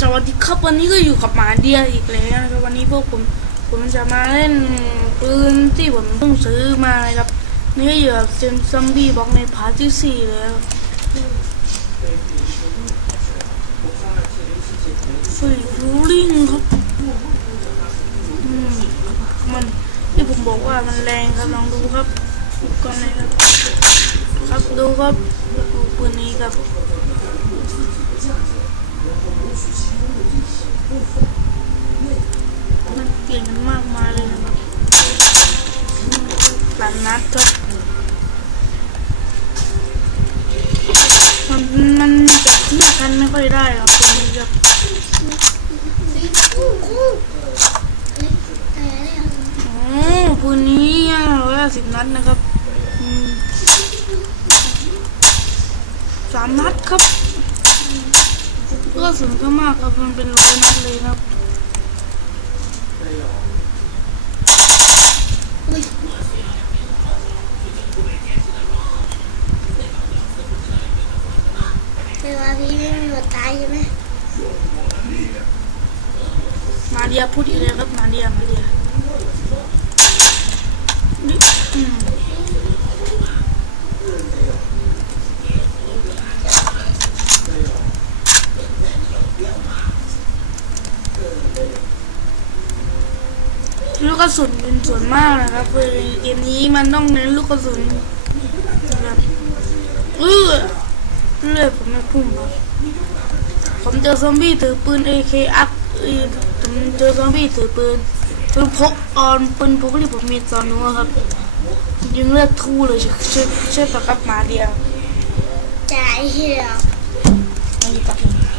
สวัสดีครับวันนี้ก็อยู่กับหมาเดียอีกแล้วนะครับวันนี้พวกผมผมจะมาเล่นปืนที่ผมเพิ่งซื้อมานะครับ นี่ก็อยู่กับเซนซัมบี้บล็อกในพาร์ทที่สี่แล้วฟรีรูลิงครับอืมมันที่ผมบอกว่ามันแรงครับลองดูครับดูก่อนเลยครับ ครับดูครับดูปืนนี้ครับ มันเปลี่ยนมากมาเลยนะครับหลายนัดครับมันมันจะเทียบกันไม่ค่อยได้หรอกตรงนี้ครับสีคู่คู่อ้ยแต่เนี่ยโอ้ปืนนี้ร้อยสิบนัดนะครับสามนัดครับ ก็สูงก็มากครับมันเป็นร้อยนัดเลยนะครับเวลาพี่ไม่มีวันตายใช่ไหมมาเดียพูดอีกเลยครับมาเดียมาเดียนี่อืม ลูกกระสุนเป็นส่วนมากนะครับคือเกมนี้มันต้องเน้นลูกกระสุนนะครับเออเลือดผมไม่พุ่งครับผมเจอซอมบี้ถือปืน AK อัพเอ้ยผมเจอซอมบี้ถือปืนปืนพกออนปืนพกที่ผมมีตอนนู้นครับ ยิงเลือดทู่เลยใช่ใช่ใช่ปะครับหมาเดียวใจเหี่ยว ไม่มีปัญหา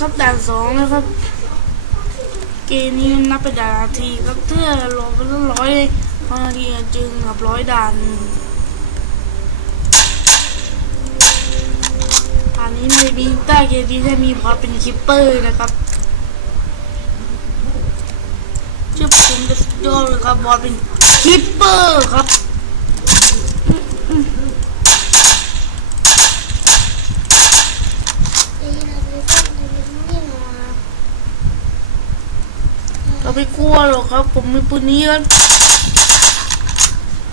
ครับด่านสองนะครับ เกมนี้นับเป็นด่านนาทีครับถ้ารอไปแล้วร้อยนาทีจึงกับร้อยด่านอันนี้ในบีต้าเกมนี้จะมีพอเป็นคิปเปอร์นะครับชื่อผมจะสุดยอดเลยครับบอลเป็นคิปเปอร์ครับ เอ้ยเราไปฟังในเรื่องนี้มา เราไม่ก ลัวหรอกครับ ผมมีปืนนี้ครับ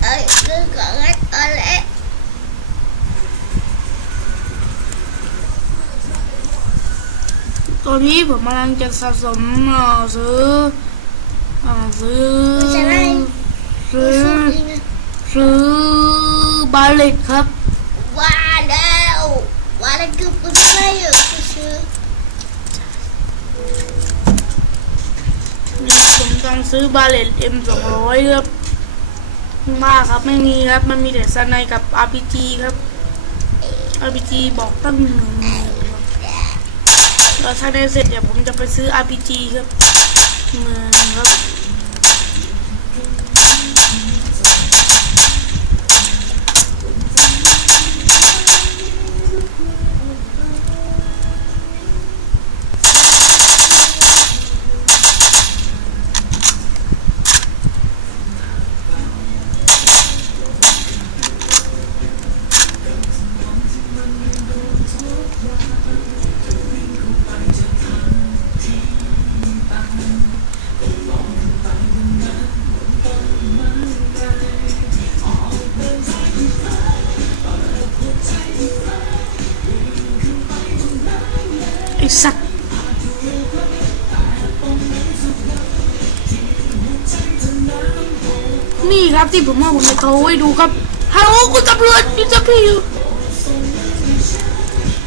เอ้ยเรื่องของไอ้ตอนแรกตอนนี้ผมกำลังจะสะสมเอ่อซื้ออ่าซื้อไม่ใช่ไรซื้อสู้จริงอะซื้อบาเลตครับว่าแล้วว่าแล้วคือปืนอะไรอยู่คือ ชื่อนี่ผมกำลังซื้อบาเลต M สองร้อยครับมากครับไม่มีครับ มันมีแต่สไนกับ RPG ครับ RPG บอกตั้งหนึ่งหมื่นครับแล้วถ้าได้เสร็จเดี๋ยวผมจะไปซื้อ RPG ครับเมือนครับ อ้สัตว์นี่ครับที่ผมว่าผมจะโทรให้ดูครับฮัลโหลคุณตำรวจอยู่จะพี่อยู่อนนี้เ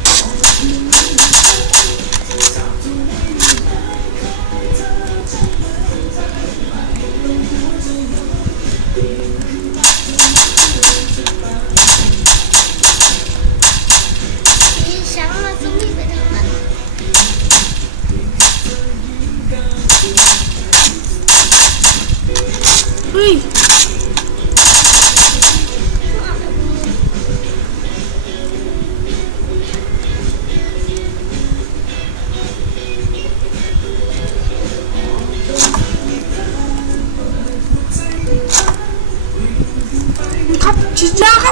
ดี๋ยว Chichaka!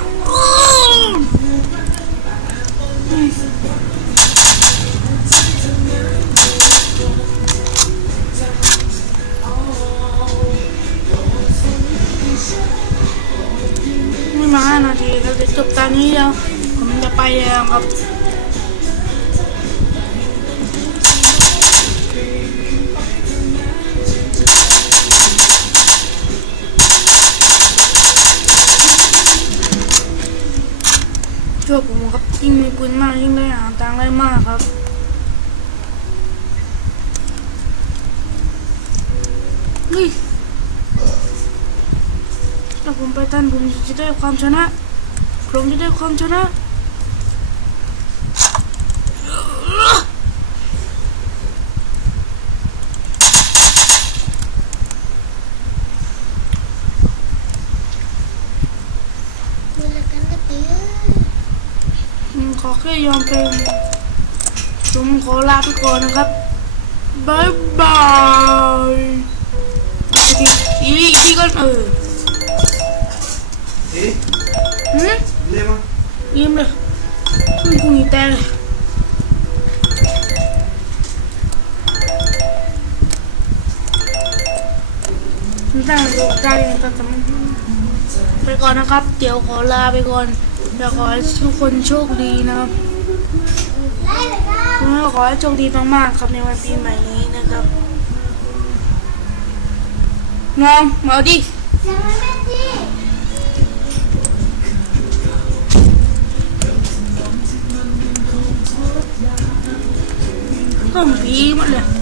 Mga ano, dito, dito, tanilo. Kumita pa yung ครับยิ่งมีปืนมากยิ่งได้หาตังค์ได้มากครับนี่ถ้าผมไปตันผมจะได้ความชนะผมจะได้ความชนะ มือละกันก็ตีเอ้ย ผมขอแค่ยอมเป็นผมขอลาไปก่อนนะครับบายบายอีกทีอีกทีก่อนเออ Eh, หืม lema. ยิ้มเลยคุณคุยแต่เลยผมตั้งใจใจ ไปก่อนนะครับ เดี๋ยวขอลาไปก่อนเดี๋ยวขอให้ทุกคนโชคดีนะครับไล่เลยครับผมก็ขอให้โชคดีมากๆครับในวันปีใหม่นี้นะครับน้องมาดิต้องผีหมดเลย